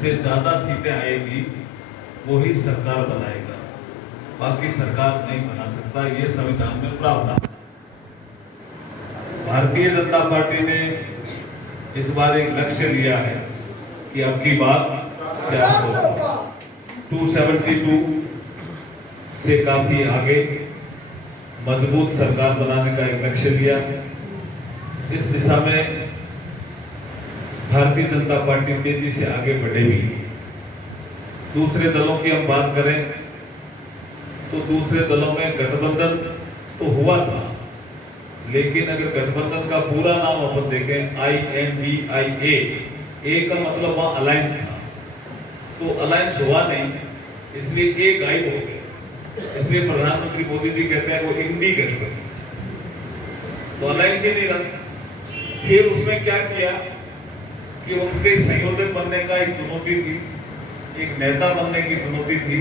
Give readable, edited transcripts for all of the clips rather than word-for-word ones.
से ज्यादा सीटें आएगी वही सरकार बनाएगा, बाकी सरकार नहीं बना सकता। ये संविधान में प्रावधान है। भारतीय जनता पार्टी ने इस बार एक लक्ष्य लिया है कि अब की बात 272 से काफी आगे मजबूत सरकार बनाने का एक लक्ष्य लिया। इस दिशा में भारतीय जनता पार्टी तेजी से आगे बढ़ेगी। दूसरे दलों की हम बात करें तो दूसरे दलों में गठबंधन तो हुआ था, लेकिन अगर गठबंधन का पूरा नाम अपन देखें INDIA, ए का मतलब वहां अलायंस था, तो अलायंस हुआ नहीं, इसलिए ए गायब हो गया। इसलिए प्रधानमंत्री मोदी जी कहते हैं वो इंडी गठबंधन, तो अलायंस ही नहीं रहा। फिर उसमें क्या किया कि उनके संयोजक बनने का एक चुनौती थी, एक नेता बनने की चुनौती थी।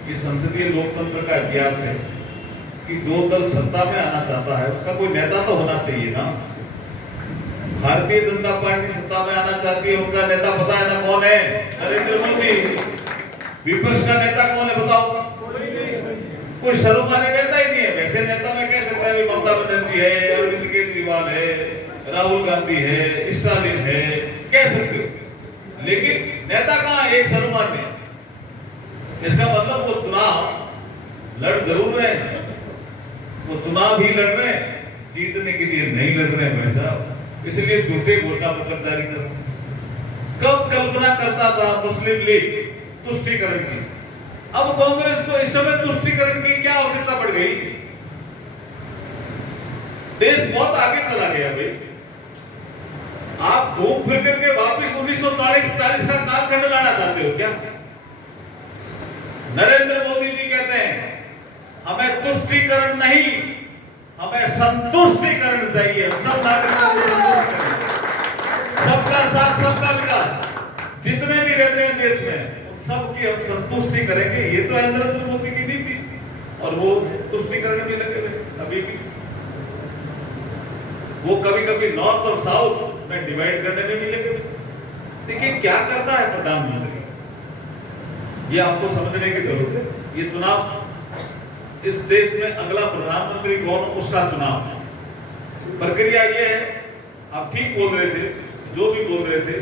कि संसदीय लोकतंत्र का इतिहास है कि जो दल सत्ता में आना चाहता है उसका कोई नेता तो होना चाहिए ना। भारतीय जनता पार्टी सत्ता में आना चाहती है, उनका नेता पता है ना कौन है? नरेंद्र मोदी। विपक्ष का नेता कौन है बताओ? कोई शर्म आने नेता ही नहीं है। वैसे नेता में कह सकता है ममता बनर्जी है, अरविंद केजरीवाल है, राहुल गांधी है, स्टालिन है, कह सकते हो, लेकिन नेता कहां? एक शर्मा ने। इसका मतलब वो चुनाव लड़ जरूर रहे हैं, वो चुनाव भी लड़ रहे हैं, जीतने के लिए नहीं लड़ रहे हैं भाई साहब। इसलिए झूठे घोषणा पत्र जारी कर। कब कल्पना करता था मुस्लिम लीग तुष्टीकरण की, अब कांग्रेस को इस समय तुष्टीकरण की क्या आवश्यकता पड़ गई? देश बहुत आगे चला गया भाई। आप घूम फिर करके वापिस 1940 का कालखंड लाना चाहते हो क्या? नरेंद्र मोदी जी कहते हैं हमें तुष्टीकरण नहीं, हमें संतुष्टीकरण चाहिए। सब नागरिकों को संतुष्ट करें, सबका साथ सबका विकास। जितने भी रहते हैं देश में सबकी हम संतुष्टि करेंगे। ये तो है नरेंद्र मोदी की नीति, और वो तुष्टीकरण में लगे हुए अभी भी। वो कभी कभी नॉर्थ और साउथ में डिवाइड करने में भी लगे हुए। देखिए क्या करता है प्रधानमंत्री, ये आपको समझने की जरूरत है। ये चुनाव, इस देश में अगला प्रधानमंत्री कौन, उसका चुनाव है। प्रक्रिया ये है, आप ठीक बोल रहे थे, जो भी बोल रहे थे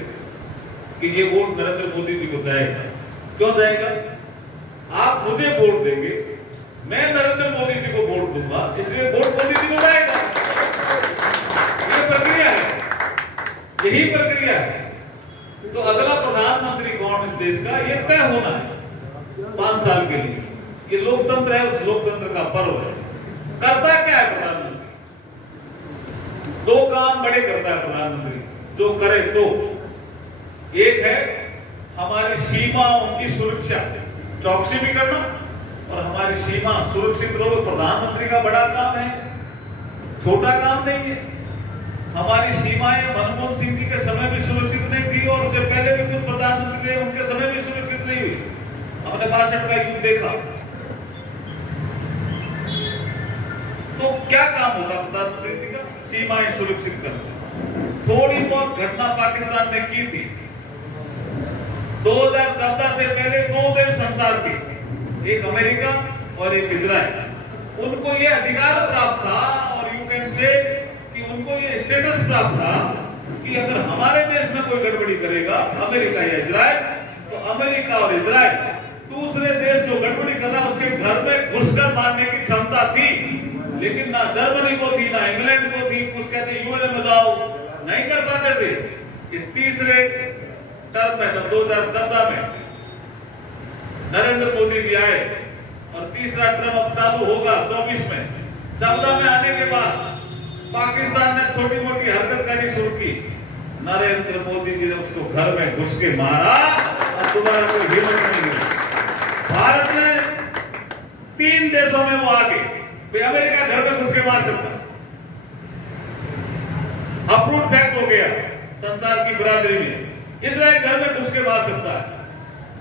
कि ये वोट नरेंद्र मोदी जी को जाएगा। क्यों जाएगा? आप मुझे वोट देंगे, मैं नरेंद्र मोदी जी को वोट दूंगा, इसलिए वोट मोदी जी को जाएगा। ये प्रक्रिया है, यही प्रक्रिया है। तो अगला प्रधानमंत्री कौन इस देश का, ये तय होना है 5 साल के लिए। ये लोकतंत्र है, उस लोकतंत्र का पर्व है। करता क्या है प्रधानमंत्री? 2 काम बड़े करता है प्रधानमंत्री, जो करे तो। एक है हमारी सीमाओं की सुरक्षा, चौकसी भी करना, और हमारी सीमा सुरक्षित रहो। प्रधानमंत्री का बड़ा काम है, छोटा काम नहीं है। हमारी सीमाएं मनमोहन सिंह जी के समय भी सुरक्षित नहीं थी, और उससे पहले भी कुछ प्रधानमंत्री थे, उनके समय भी सुरक्षित नहीं हुई। हमने 62 का युद्ध देखा। तो क्या काम होता प्रधानमंत्री जी का? सीमाएं सुरक्षित करना। थोड़ी बहुत घटना पाकिस्तान ने की थी। 2014 से पहले 2 देश संसार के, एक अमेरिका और एक इजराइल, उनको ये अधिकार प्राप्त था, और यू कैन से कि उनको ये स्टेटस प्राप्त था कि अगर हमारे देश में कोई गड़बड़ी करेगा, अमेरिका या इजराइल, तो अमेरिका और इजराइल दूसरे देश जो गड़बड़ी कर रहा उसके घर में घुसकर मारने की क्षमता थी। लेकिन ना जर्मनी को थी, ना इंग्लैंड को थी। कुछ कहते यूएन में जाओ, नहीं कर पाते थे। इस तीसरे टर्म में, 2014 में नरेंद्र मोदी जी आए, और तीसरा टर्म अब चालू होगा 24 में। 14 में आने के बाद पाकिस्तान ने छोटी मोटी हरकत करनी शुरू की। नरेंद्र मोदी जी ने उसको घर में घुस के मारा, और दोबारा कोई हिम्मत नहीं हुई। भारत ने 3 देशों में वो आगे, अमेरिका घर में घुस के मार सकता, अप्रूव फैक्ट हो गया संसार की बरादरी में। इजराइल घर में घुस के मार सकता है।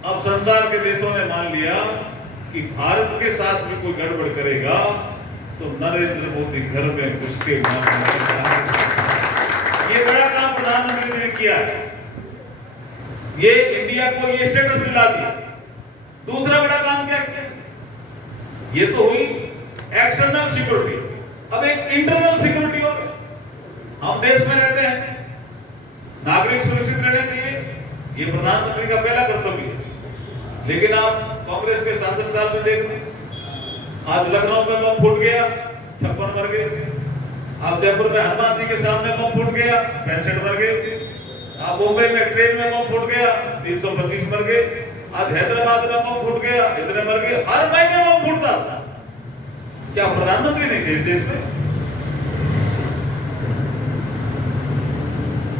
अब संसार के देशों ने मान लिया कि भारत के साथ भी कोई गड़बड़ करेगा तो नरेंद्र मोदी घर में घुस के मार। ये बड़ा काम प्रधानमंत्री ने किया है। ये इंडिया को ये स्टेटस दिला दिया। दूसरा बड़ा काम क्या किया? ये तो हुई एक्सटर्नल सिक्योरिटी, अब एक इंटरनल सिक्योरिटी हो गई। हम देश में रहते हैं, नागरिक सुरक्षित रहने चाहिए, ये प्रधानमंत्री का पहला कर्तव्य है। लेकिन आप कांग्रेस के शासनकाल में देख लें, आज लखनऊ में बम फूट गया, 56 मर गए। आप जयपुर में हनुमान जी के सामने बम फूट गया, 65 मर गए। आप मुंबई में ट्रेन में बम फूट गया, 325 मर गए। आज हैदराबाद में बम फूट गया, इतने मर गए। हर महीने बम फूटता था। क्या प्रधानमंत्री नहीं थे देश में?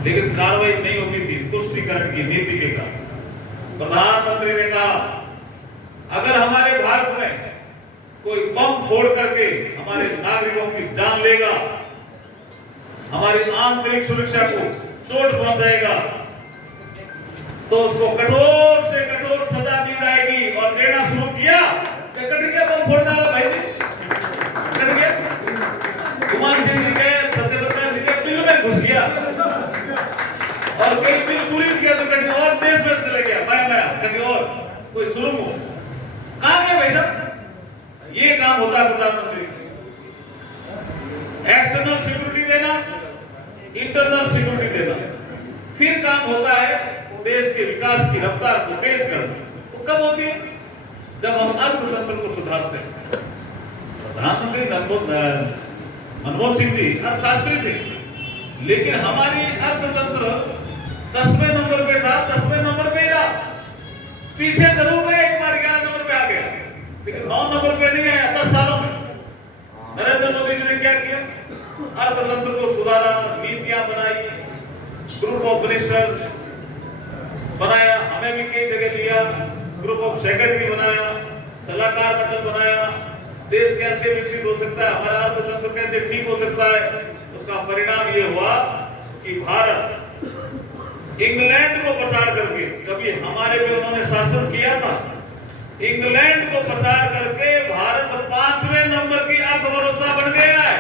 लेकिन कार्रवाई नहीं होती थी तुष्टिकरण की नीति के कारण। प्रधानमंत्री ने कहा, अगर हमारे भारत में कोई बम फोड़ करके हमारे नागरिकों की जान लेगा, हमारी आंतरिक सुरक्षा को चोट पहुंचाएगा, तो उसको कठोर से कठोर सजा दी जाएगी। और देना शुरू किया, कट गया बम फोड़ डाला भाई जी, कट गया। कुमार सिंह जी के, सत्यप्रकाश जी के बिल में घुस गया और कई बिल पूरी किया तो कट गया और देश में चले गया नया कहीं और कोई शुरू हो। कहां गया भाई साहब? ये काम होता है प्रधानमंत्री, एक्सटर्नल सिक्योरिटी देना, इंटरनल सिक्योरिटी देना। फिर काम होता है देश के विकास की रफ्तार को तेज करना। तो कब होती है? जब हम अर्थतंत्र को सुधारते हैं। प्रधानमंत्री मनमोहन सिंह जी अर्थशास्त्री थे, लेकिन हमारी अर्थतंत्र 10वें नंबर पे था, 10वें नंबर पे रहा। पीछे जरूर गए, एक बार 11 नंबर पे आ गया, लेकिन 9 नंबर पे नहीं आया 10 सालों में। नरेंद्र मोदी जी ने क्या किया? अर्थतंत्र को सुधारा, नीतियां बनाई, ग्रुप ऑफ मिनिस्टर्स बनाया, हमें भी कई जगह लिया, ग्रुप ऑफ सेक्रेटरी बनाया, सलाहकार मंडल बनाया। देश कैसे विकसित हो सकता है, हमारा अर्थतंत्र कैसे ठीक हो सकता है, उसका परिणाम ये हुआ कि भारत इंग्लैंड को पछाड़ करके, कभी हमारे पे उन्होंने शासन किया था, इंग्लैंड को पछाड़ करके भारत 5वें नंबर की अर्थव्यवस्था बन गया है।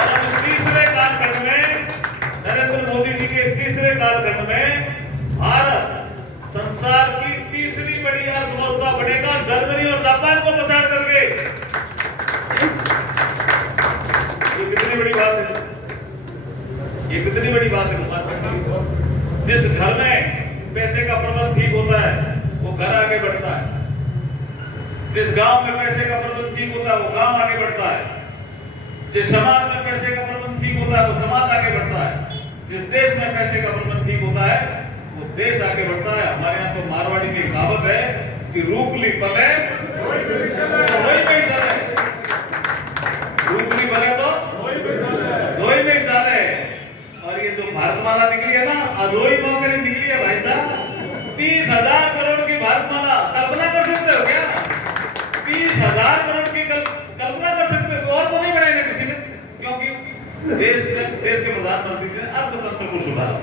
और तीसरे कालखंड में, नरेंद्र मोदी जी के तीसरे कालखंड में भारत संसार की तीसरी बड़ी अर्थव्यवस्था बनेगा, जर्मनी और जापान को पछाड़ करके। ये कितनी बड़ी बात है, ये कितनी बड़ी बात है। जिस घर में पैसे का प्रबंध ठीक होता है वो घर आगे बढ़ता है, जिस गांव में पैसे का प्रबंध ठीक होता है वो गांव आगे बढ़ता है, जिस समाज में पैसे का प्रबंध ठीक होता है वो समाज आगे बढ़ता है, जिस देश में पैसे का प्रबंध ठीक होता है वो देश आगे बढ़ता है। हमारे यहाँ तो मारवाड़ी की कहावत है कि रूपली पले वही में चले, रूपली पले तो वही में चले। और ये जो भारतमाला निकली है ना, अधोई मौके निकली है भाई साहब। 30,000 करोड़ की भारतमाला, कल्पना कर सकते हो क्या? 30,000 करोड़ की कल्पना कर सकते हो? और तो नहीं बनाएगा किसी ने, क्योंकि देश के प्रधानमंत्री ने अर्थतंत्र को सुधारा,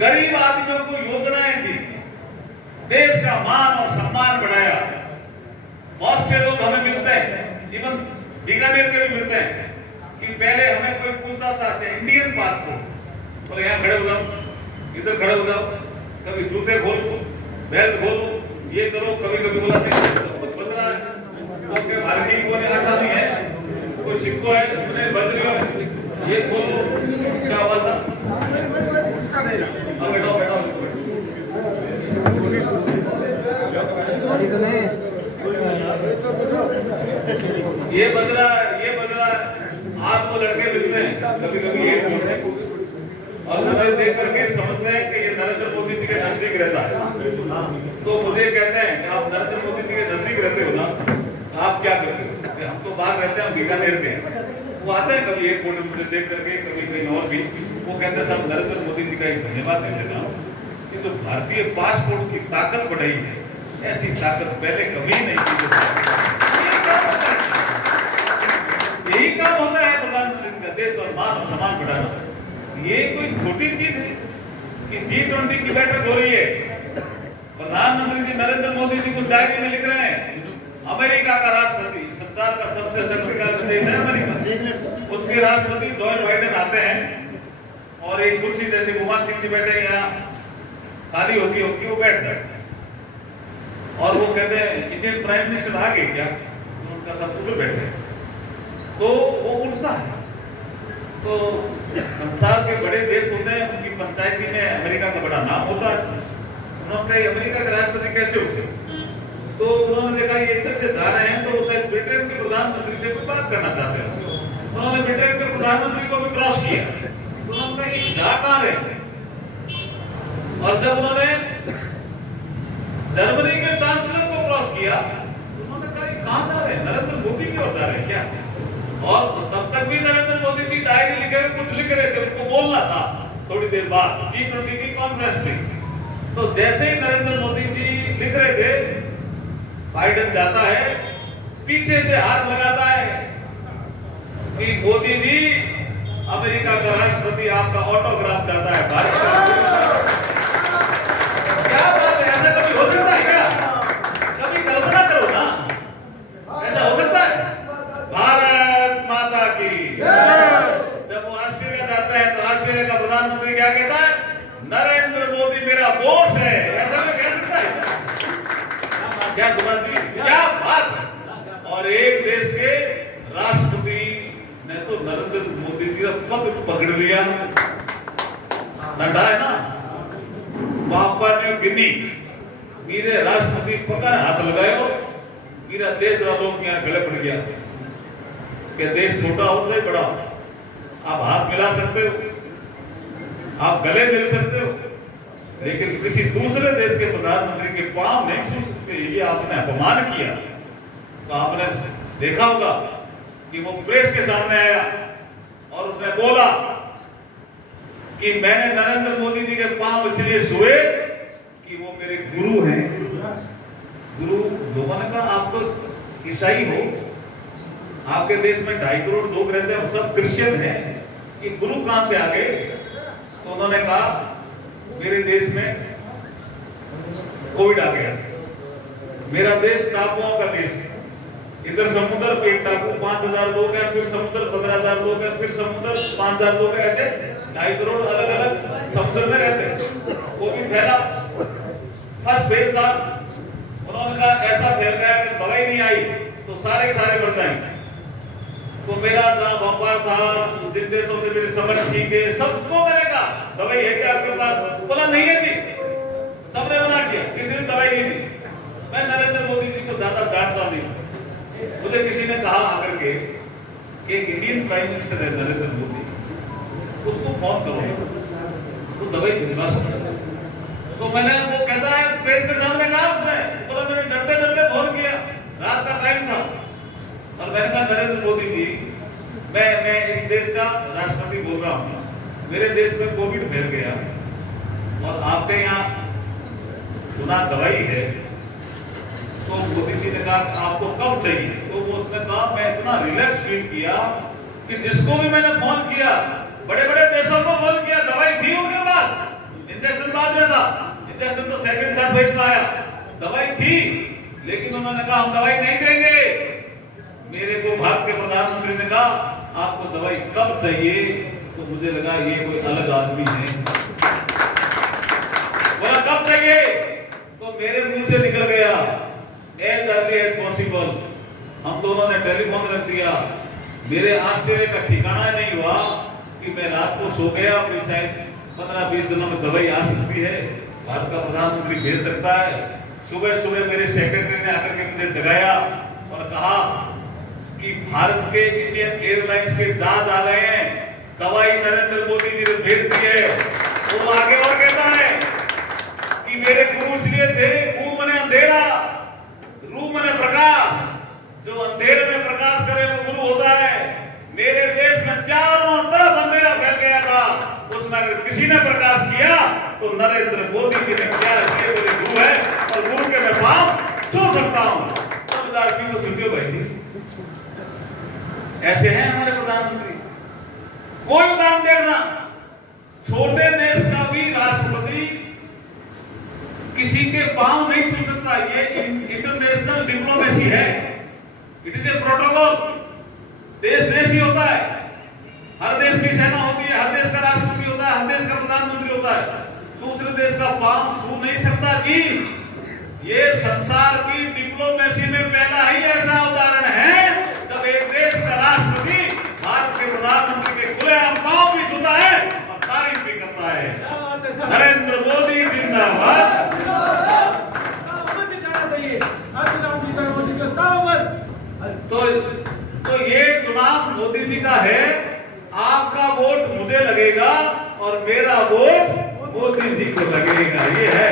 गरीब आदमियों को योजनाएं दी, देश का मान और सम्मान बढ़ाया। बहुत से लोग हमें मिलते हैं, इवन बीकानेर के भी मिलते हैं, कि पहले हमें कोई पूछता था इंडियन पासपोर्ट, और यहाँ खड़े हो जाओ, इधर खड़े हो जाओ, कभी जूते खोल दो, बेल्ट खोल दो, ये करो, कभी कभी बोला कुछ बन रहा है, तो भारतीय को आता नहीं है, कोई सिक्को है उसने बंद नहीं है, ये खोल दो, क्या हुआ था? अब बैठो बैठो, ये बदला आपको लड़के मिलते हैं कभी कभी, ये और हमें देख करके समझते हैं कि ये नरेंद्र मोदी जी के नजदीक रहता है। तो मुझे कहते हैं कि आप नरेंद्र मोदी जी के नजदीक रहते हो ना, आप क्या करते हो? हम तो बाहर रहते हैं, हम बीकानेर पे, वो आते हैं कभी एक फोटो मुझे देख करके, कभी कहीं और भी, वो कहते हैं साहब नरेंद्र मोदी जी का एक धन्यवाद दे देना कि तो भारतीय पासपोर्ट की ताकत बढ़ाई है, ऐसी ताकत पहले कभी नहीं थी। यही काम होता है प्रधानमंत्री का, देश और मान और सम्मान बढ़ाना। ये कोई छोटी चीज है कि G20 की बैठक हो रही है, प्रधानमंत्री जी नरेंद्र मोदी जी कुछ डायरी में लिख रहे हैं, अमेरिका का राष्ट्रपति, संसार का सबसे शक्तिशाली देश है अमेरिका, उसके राष्ट्रपति जो बाइडेन आते हैं और एक कुर्सी जैसे कुमार सिंह जी बैठे यहाँ, खाली होती होगी वो बैठ जाते हैं और वो कहते हैं इंडियन प्राइम मिनिस्टर आ गए क्या, उनका सब उधर बैठे, तो वो उठता है। तो संसार के बड़े देश होते हैं, उनकी पंचायती में अमेरिका का बड़ा नाम होता है। उन्होंने कहा अमेरिका के राष्ट्रपति कैसे उठे, तो उन्होंने देखा ये इधर से जा रहे हैं तो शायद ब्रिटेन के प्रधानमंत्री से कुछ बात करना चाहते हैं। उन्होंने ब्रिटेन के प्रधानमंत्री को भी क्रॉस किया, तो उन्होंने कहा ये जा कहाँ रहे हैं। और जब उन्होंने जर्मनी के चांसलर को क्रॉस किया तो उन्होंने कहा कहां जा रहे हैं, नरेंद्र मोदी की ओर जा रहे हैं क्या। और तब तक भी नरेंद्र मोदी जी डायरी लिखे हुए कुछ लिख रहे थे, उनको बोलना था थोड़ी देर बाद G20 की कॉन्फ्रेंस थी। तो जैसे ही नरेंद्र मोदी जी लिख रहे थे, बाइडेन जाता है पीछे से हाथ लगाता है कि मोदी जी अमेरिका का राष्ट्रपति आपका ऑटोग्राफ चाहता है भारत का। क्या बात है, ऐसा कभी हो सकता है क्या, कभी कल्पना करो ना, ऐसा हो सकता है। भारत माता की जब वो ऑस्ट्रेलिया जाता है तो ऑस्ट्रेलिया का प्रधानमंत्री क्या कहता है, नरेंद्र मोदी मेरा बॉस है, ऐसा नहीं कह सकता है क्या गुरुजी, क्या बात है। और एक देश के राष्ट्रपति ने तो नरेंद्र मोदी जी का पद पकड़ लिया, नड्डा है ना, पापा ने गिनी मेरे राष्ट्रपति पकड़ हाथ लगायो, मेरा देश वालों के यहाँ गले पड़ गया कि देश छोटा हो चाहे बड़ा, आप हाथ मिला सकते हो, आप गले मिल सकते हो, लेकिन किसी दूसरे देश के प्रधानमंत्री के पांव नहीं छू सकते, ये आपने अपमान किया। तो आपने देखा होगा कि वो प्रेस के सामने आया और उसने बोला कि मैंने नरेंद्र मोदी जी के पांव इसलिए छुए कि वो मेरे गुरु हैं। गुरु लोगों ने कहा आप तो ईसाई हो, आपके देश में 2.5 करोड़ लोग रहते हैं, सब क्रिश्चियन हैं, कि गुरु कहां से आ गए। तो उन्होंने कहा मेरे देश में कोविड आ गया, मेरा देश टापुओं का देश है, इधर समुद्र पे टापू 5,000 लोग हैं, फिर समुद्र 15,000 लोग हैं, फिर समुद्र 5,000 लोग हैं, ऐसे 2.5 करोड़ अलग अलग समुद्र में रहते हैं। वो भी फैला फर्स्ट फेज था, उन्होंने कहा ऐसा फैल गया कि दवाई नहीं आई तो सारे मर जाएंगे। तो मेरा जहाँ व्यापार था, जिन देशों से मेरी समझ ठीक है, सबको मैंने कहा दवाई है क्या आपके पास, बोला नहीं है जी, सबने मना किया, किसी ने दवाई नहीं दी। मैं नरेंद्र मोदी जी को ज्यादा डांटता नहीं, मुझे किसी ने कहा आकर के एक इंडियन प्राइम मिनिस्टर है नरेंद्र मोदी, उसको फोन करो तो दवाई भिजवा सकता है। तो मैंने वो कहता है प्रेस के सामने कहा उसने, बोला मैंने डरते डरते फोन किया, रात का टाइम था, और मैंने कहा नरेंद्र मोदी जी मैं इस देश का राष्ट्रपति बोल रहा हूँ, मेरे देश में कोविड फैल गया और आपके यहाँ सुना दवाई है, तो मोदी जी ने कहा आपको कब चाहिए। तो वो उसने कहा मैं इतना रिलैक्स फील किया कि जिसको भी मैंने फोन किया, बड़े बड़े देशों को फोन किया, दवाई थी उनके पास, इंजेक्शन बाद में था, इंजेक्शन तो सेकंड थर्ड फेज में आया, दवाई थी, लेकिन उन्होंने कहा हम दवाई नहीं देंगे। मेरे को भारत के प्रधानमंत्री ने कहा आपको दवाई कब चाहिए, तो मुझे लगा ये कोई अलग आदमी है, बोला कब चाहिए, तो मेरे मुंह से निकल गया एज अर्ली एज पॉसिबल। हम दोनों ने टेलीफोन रख दिया, मेरे आश्चर्य का ठिकाना नहीं हुआ कि मैं रात को सो गया, अपनी शायद 15-20 दिनों में दवाई आ सकती है, भारत का प्रधानमंत्री भेज सकता है। सुबह सुबह मेरे सेक्रेटरी ने आकर के मुझे जगाया और कहा कि भारत के इंडियन एयरलाइंस के जहाज आ गए हैं, दवाई नरेंद्र मोदी जी ने भेज दी है। वो आगे और कहता है कि मेरे गुरु इसलिए थे, गुरु मने अंधेरा, रूप मने प्रकाश, जो अंधेरे में प्रकाश करे वो गुरु होता है। मेरे देश में चारों तरफ अंधेरा फैल गया था, उसमें अगर किसी ने प्रकाश किया तो नरेंद्र मोदी जी ने किया, इसलिए मेरे गुरु है और गुरु के मैं पांव छू सकता हूं। समझदार की तो सुनियो भाई जी, ऐसे हैं हमारे प्रधानमंत्री। कोई काम देखना, छोटे देश का भी राष्ट्रपति किसी के पांव नहीं छू सकता, ये इंटरनेशनल डिप्लोमेसी है, इट इज ए प्रोटोकॉल। देश देश ही होता है, हर देश की सेना होती है, हर देश का राष्ट्रपति होता है, हर देश का प्रधानमंत्री होता है, दूसरे देश का पांव छू नहीं सकता जी। ये संसार की डिप्लोमेसी में पहला ही ऐसा उदाहरण है जब एक देश का राष्ट्रपति भारत के प्रधानमंत्री के खुलेआम पांव भी छूता है और तारीफ भी करता है। नरेंद्र मोदी जिंदाबाद। तो ये चुनाव मोदी जी का है। आपका वोट मुझे लगेगा और मेरा वोट मोदी जी को लगेगा। ये है,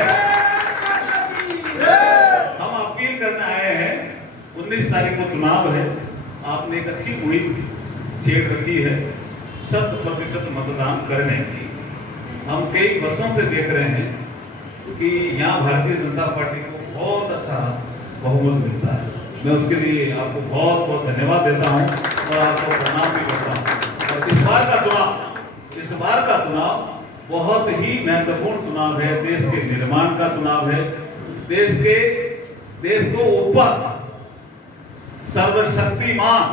हम अपील करने आए हैं। 19 तारीख को चुनाव है। आपने एक अच्छी मुहिम छेड़ रखी है 100% मतदान करने की। हम कई वर्षों से देख रहे हैं कि यहाँ भारतीय जनता पार्टी को बहुत अच्छा बहुमत मिलता है। मैं उसके लिए आपको बहुत बहुत धन्यवाद देता हूँ और आपको प्रणाम भी करता हूँ। और इस बार का चुनाव बहुत ही महत्वपूर्ण चुनाव है। देश के निर्माण का चुनाव है। देश को ऊपर सर्वशक्तिमान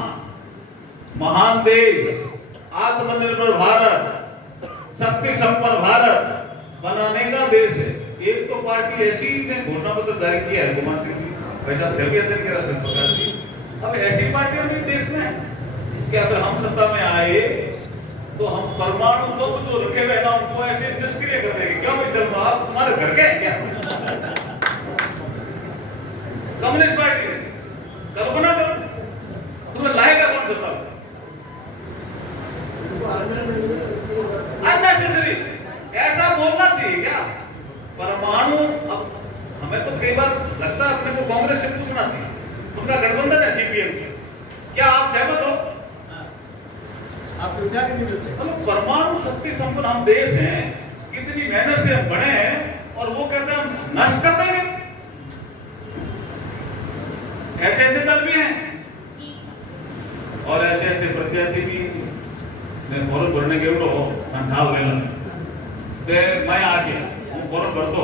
महान देश, आत्मनिर्भर भारत, शक्ति संपन्न भारत बनाने का देश है। एक तो पार्टी ऐसी ने घोषणा पत्र जारी किया है मुख्यमंत्री जी वैसा प्रकाश जी। अब ऐसी पार्टियां भी देश में कि अगर हम सत्ता में आए तो हम परमाणु बम जो रखे हुए ना उनको ऐसे निष्क्रिय कर देंगे। क्यों आप तुम्हारे घर के हैं क्या? कम्युनिस्ट पार्टी कल्पना करो, तुम्हें लाएगा कौन सत्ता? अननेसेसरी ऐसा बोलना चाहिए क्या? परमाणु, अब हमें तो कई बार लगता है अपने को कांग्रेस से पूछना चाहिए, उनका गठबंधन है सीपीएम से, क्या आप सहमत हो? परमाणु शक्ति संपन्न हम देश हैं, कितनी मेहनत से हम बने हैं और वो कहते हैं हम नष्ट कर देंगे। ऐसे ऐसे दल भी हैं और ऐसे ऐसे प्रत्याशी भी। मैं फॉर्म भरने के उठो अंठाव लेना मैं आ गया हूँ फॉर्म भर दो।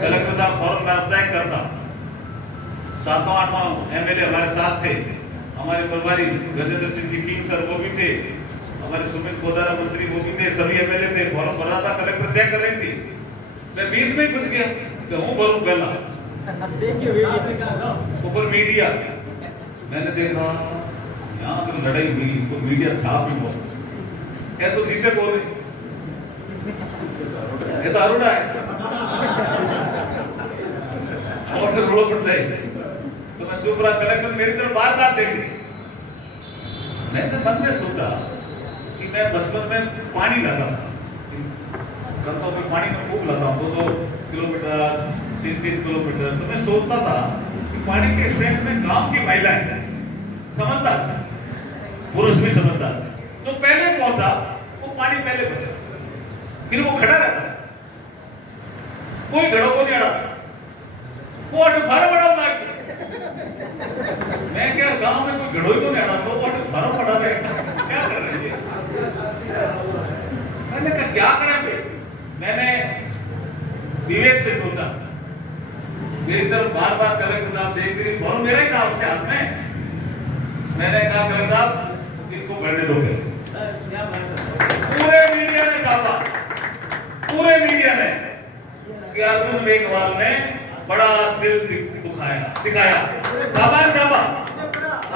कलेक्टर साहब फॉर्म का चेक करता। 7वां एमएलए हमारे साथ थे। हमारे प्रभारी गजेंद्र सिंह जी किंग सर वो भी थे। हमारे सुमित गोदारा मंत्री वो भी थे। सभी एमएलए थे। फॉर्म भर रहा था, कलेक्टर चेक कर रही थी। मैं बीच में घुस गया तो हूँ भरूं पहला ऊपर मीडिया। मैंने देखा यहाँ तो लड़ाई हुई तो मीडिया छाप भी बहुत क्या तो जीते बोल रही ये तो अरुणा है और फिर रोड पड़ जाए तो मैं चुप रहा। कलेक्टर मेरी तरफ बार बार देख रही। मैंने मन में सोचा कि मैं बचपन में पानी लाता था, गंतों में पानी में खूब लाता हूँ 2 किलोमीटर 30 किलोमीटर। तो मैं सोचता था कि पानी के एक्सटेंट में गांव की महिलाएं समझता, पुरुष भी समझता, तो पहले पहुंचा वो पानी पहले बचा, फिर वो खड़ा रहता, कोई घड़ों को नहीं अड़ा, वो भरा बड़ा होता है। मैं क्या गांव में कोई घड़ों को नहीं अड़ा तो वो भरा पड़ा रहे क्या कर रहे हैं? मैंने कहा क्या करेंगे? मैंने विवेक से सोचा। मेरी तरफ बार बार कलेक्टर साहब देख रही, फॉर्म मेरा ही था उसके हाथ में। मैंने कहा कलेक्टर साहब इसको भरने दो। पूरे मीडिया ने छापा, पूरे मीडिया ने कि अर्जुन मेघवाल ने बड़ा दिल दिखाया।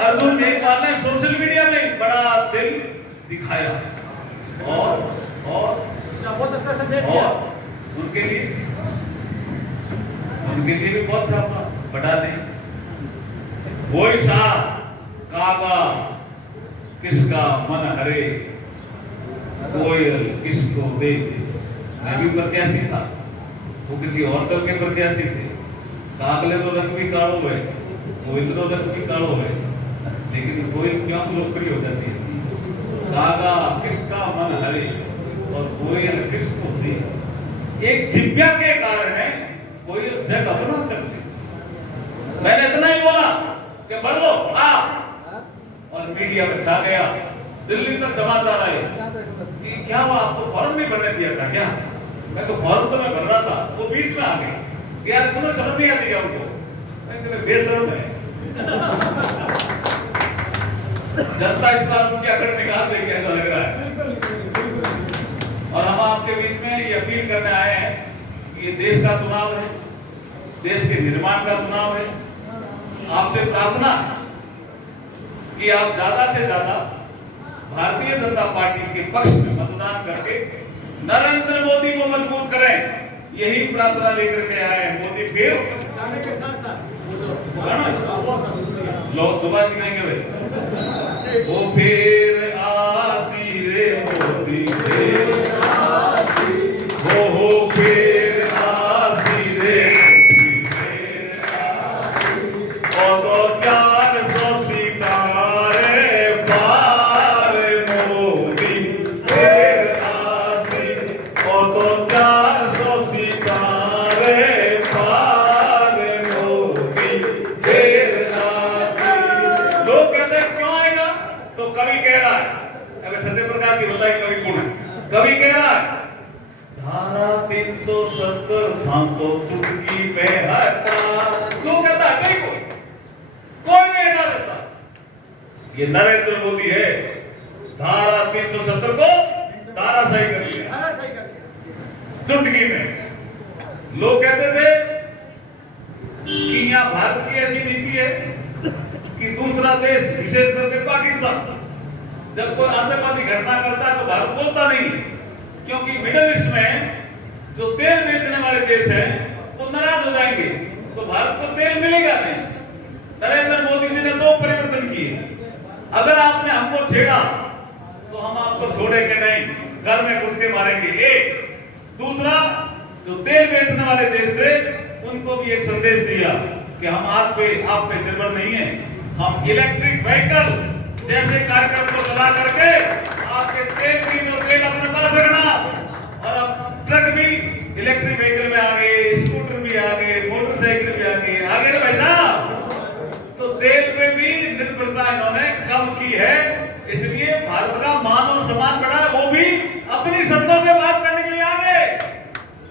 अर्जुन मेघवाल ने सोशल मीडिया में बड़ा दिल दिखाया और बहुत अच्छा संदेश दिया। उनके लिए भी बहुत छापा बढ़ा दें। कोई सा कागा किसका मन हरे, कोयल किसको दे। मैं भी प्रत्याशी था, वो किसी और दल के प्रत्याशी थे। कागले तो रंग भी कालो है, कोयल तो रंग भी कालो है, लेकिन कोयल क्यों लोकप्रिय हो जाती है? कागा किसका मन हरे और कोयल किसको दे। एक जिज्ञा के कारण है कोयल जग अपना करती। मैंने इतना ही बोला कि भर लो और मीडिया में छा गया। दिल्ली तक समाचार आए कि क्या वो आपको फॉर्म नहीं भरने दिया था क्या? मैं तो फॉर्म तो मैं भर रहा था, वो बीच में आ गई। यार तुम्हें समझ नहीं आती क्या उनको? मैं बेशर्म है। जनता इस बार क्या कर निकाल देगी ऐसा लग रहा है। और हम आपके बीच में ये अपील करने आए हैं कि ये देश का चुनाव है, देश के निर्माण का चुनाव है। आपसे प्रार्थना है कि आप ज्यादा से ज्यादा भारतीय जनता पार्टी के पक्ष में मतदान करके नरेंद्र मोदी को मजबूत करें। यही प्रार्थना लेकर के आए हैं। मोदी फिर गाने के साथ लोग सुबह सिखाएंगे भाई। वो फिर आसी रे मोदी फिर आसी, वो फिर आसी रे मोदी फिर आसी, और तो 400 सितारे पार मोदी फिर आसी, और तो 400 सितारे पार मोदी फिर आसी। लोग कहते हैं क्यों आएगा? तो कवि कह रहा है, अगर सत्य प्रकाश की बताई कवि कौन है? कवि कह रहा है धारा 370 था तो चुटकी में हटा। लोग कहता है नहीं, कोई नहीं हटा देता। ये नरेंद्र मोदी है, धारा 370 को ताराशाही कर लिया चुटकी में। लोग कहते थे कि यहाँ भारत की ऐसी नीति है कि दूसरा देश, विशेष करके पाकिस्तान, जब कोई आतंकवादी घटना करता है तो भारत बोलता नहीं, क्योंकि मिडिल ईस्ट में जो तेल बेचने वाले देश हैं वो नाराज हो जाएंगे, तो भारत को तेल मिलेगा नहीं। नरेंद्र मोदी जी ने 2 परिवर्तन किए। अगर आपने हमको छेड़ा तो हम आपको छोड़ेंगे नहीं, घर में घुस के मारेंगे। एक दूसरा, जो तेल बेचने वाले देश थे उनको भी एक संदेश दिया कि हम आप पे निर्भर नहीं है। हम इलेक्ट्रिक व्हीकल जैसे कार्यक्रम को चला करके आपके तेल अपने पास रखना। और अब ट्रक भी इलेक्ट्रिक व्हीकल में आ गए, स्कूटर भी आ गए, मोटरसाइकिल भी आ गए, आगे ना भाई साहब। तो तेल पे भी निर्भरता इन्होंने कम की है। इसलिए भारत का मान और सम्मान बढ़ा है। वो भी अपनी शर्तों पे बात करने के लिए आ गए।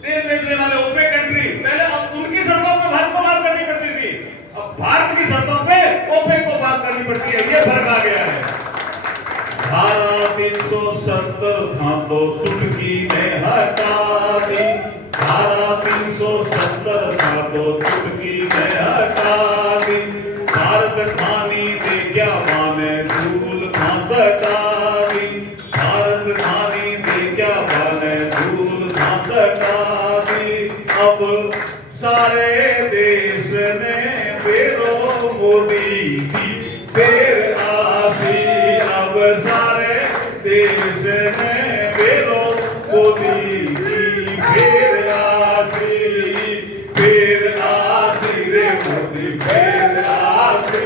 तेल बेचने वाले ओपेक कंट्री, पहले अब उनकी शर्तों पे भारत को बात करनी पड़ती थी, अब भारत की शर्तों पे ओपेक को बात करनी पड़ती है। ये फर्क आ गया है। धारा 370 था तो चुटकी में हटा दी, धारा 370 था तो चुटकी में हटा दी। भारत खानी दे क्या माने धूल खां सटा दी, भारत खानी दे क्या माने धूल खां सटा दी। अब सारे देश ने बेरो मोदी की फिर आसी, अब सारे देश ने बेरो मोदी की फिर आसी रे मोदी फिर आसी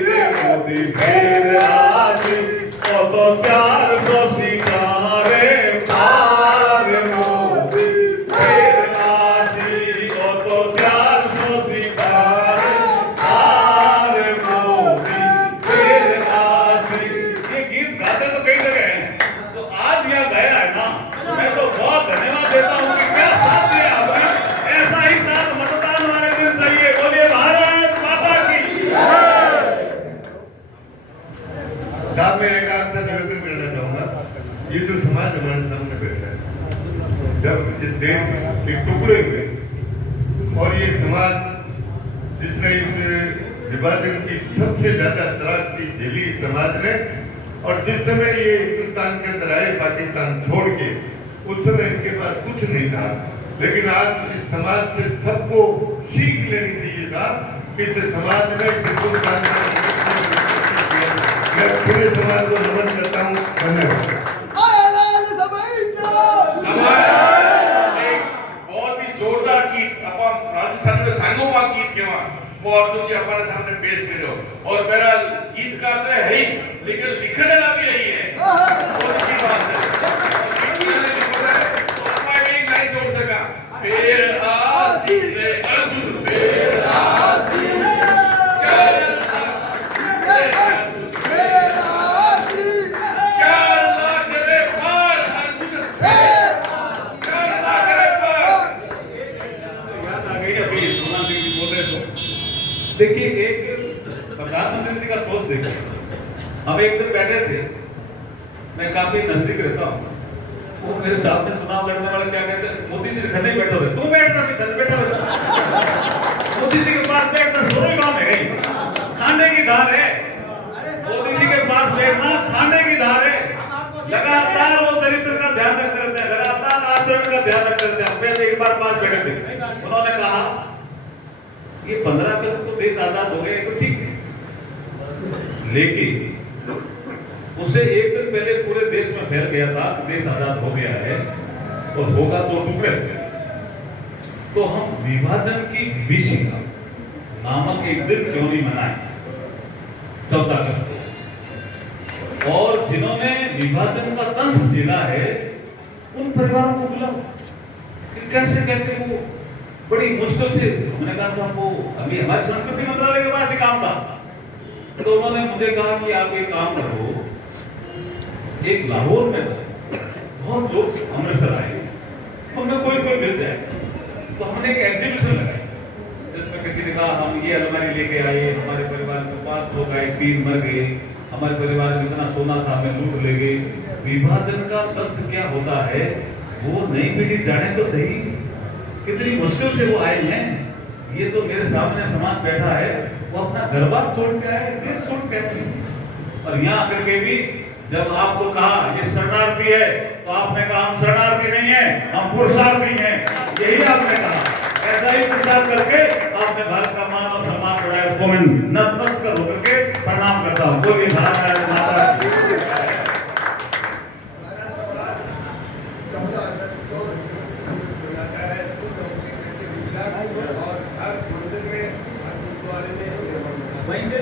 रे मोदी फिर आसी, और तो 400 सितारे पार मोदी फिर आसी, और तो 400 सितारे पार मोदी फिर आसी। ये गीत गाते तो कई जगह हैं, तो आज यहाँ गया है ना, मैं तो बहुत धन्यवाद देता हूँ कि क्या साथ दिया आपने। ऐसा ही साथ मतदान वाले दिन चाहिए। बोलिए भारत माता की। साहब मैं एक आपसे निवेदन करना चाहूंगा, ये जो समाज हमारे सामने बैठा है, जब इस देश के टुकड़े हुए और ये समाज जिसने इस विभाजन की सबसे ज्यादा त्रासदी झेली समाज ने, और जिस समय ये हिंदुस्तान के अंदर आए पाकिस्तान छोड़ के, उस समय इनके पास कुछ नहीं था, लेकिन आज इस समाज से सबको सीख लेनी चाहिए था कि इस समाज ने हिंदुस्तान मैं पूरे समाज को नमन करता हूँ। धन्यवाद। बहुत ही जोरदार गीत अपन राजस्थान में सांगोपा गीत केवा वो अर्जुन जी हमारे सामने पेश करो। और मेरा गीतकार तो है ही, लेकिन लिखने वाला भी यही है। बहुत अच्छी बात है। तो अपन एक लाइन जोड़ सका, फिर आसी रे अर्जुन फिर आसी, देखिए एक प्रधानमंत्री जी का सोच देखिए। हम एक दिन बैठे थे मैं काफी नजदीक रहता हूँ। वो मेरे सामने चुनाव लड़ने वाले क्या कहते हैं, मोदी जी घर नहीं बैठो रहे, तू बैठना भी घर बैठा रहता। मोदी जी के पास बैठना सोने काम है नहीं, खाने की धार है। मोदी जी के पास बैठना खाने की धार है। लगातार वो चरित्र का ध्यान रखते रहते हैं, लगातार आचरण का ध्यान रखते रहते हैं। पहले एक बार पास बैठे थे, उन्होंने कहा ये 15 अगस्त को देश आजाद हो गया, तो ठीक है, लेकिन उससे एक दिन पहले पूरे देश में फैल गया था कि देश आजाद हो गया है और होगा तो टुकड़े। तो हम विभाजन की विषिका नामक एक दिन क्यों नहीं मनाए 14 अगस्त को, और जिन्होंने विभाजन का दंश झेला है उन परिवारों को बुलाओ कि कैसे कैसे वो बड़ी मुश्किल से। हमने कहा साहब वो अभी हमारे संस्कृति मंत्रालय के पास ही काम था, तो उन्होंने मुझे कहा कि आप एक काम करो, एक लाहौर में बहुत लोग अमृतसर आए, उनमें कोई कोई मिल जाए, तो हमने एक एग्जीबिशन लगाई जिसमें किसी ने कहा हम ये अलमारी लेके आए, हमारे परिवार में 5 लोग आए, 3 मर गए, हमारे परिवार में इतना सोना था हमें लूट ले गए। विभाजन का दंश क्या होता है वो नई पीढ़ी जाने तो सही, कितनी मुश्किल से वो आए हैं। ये तो मेरे सामने समाज बैठा है, वो अपना घर बार छोड़ के आए, देश छोड़ के आए, और यहाँ आकर के भी जब आपको कहा ये शरणार्थी है तो आपने कहा हम शरणार्थी नहीं है, हम पुरुषार्थी हैं, यही आपने कहा। ऐसा ही प्रचार करके आपने भारत का मान और सम्मान बढ़ाया। उसको मैं नतमस्तक होकर के प्रणाम करता हूँ। बोलिए भारत माता की। वहीं से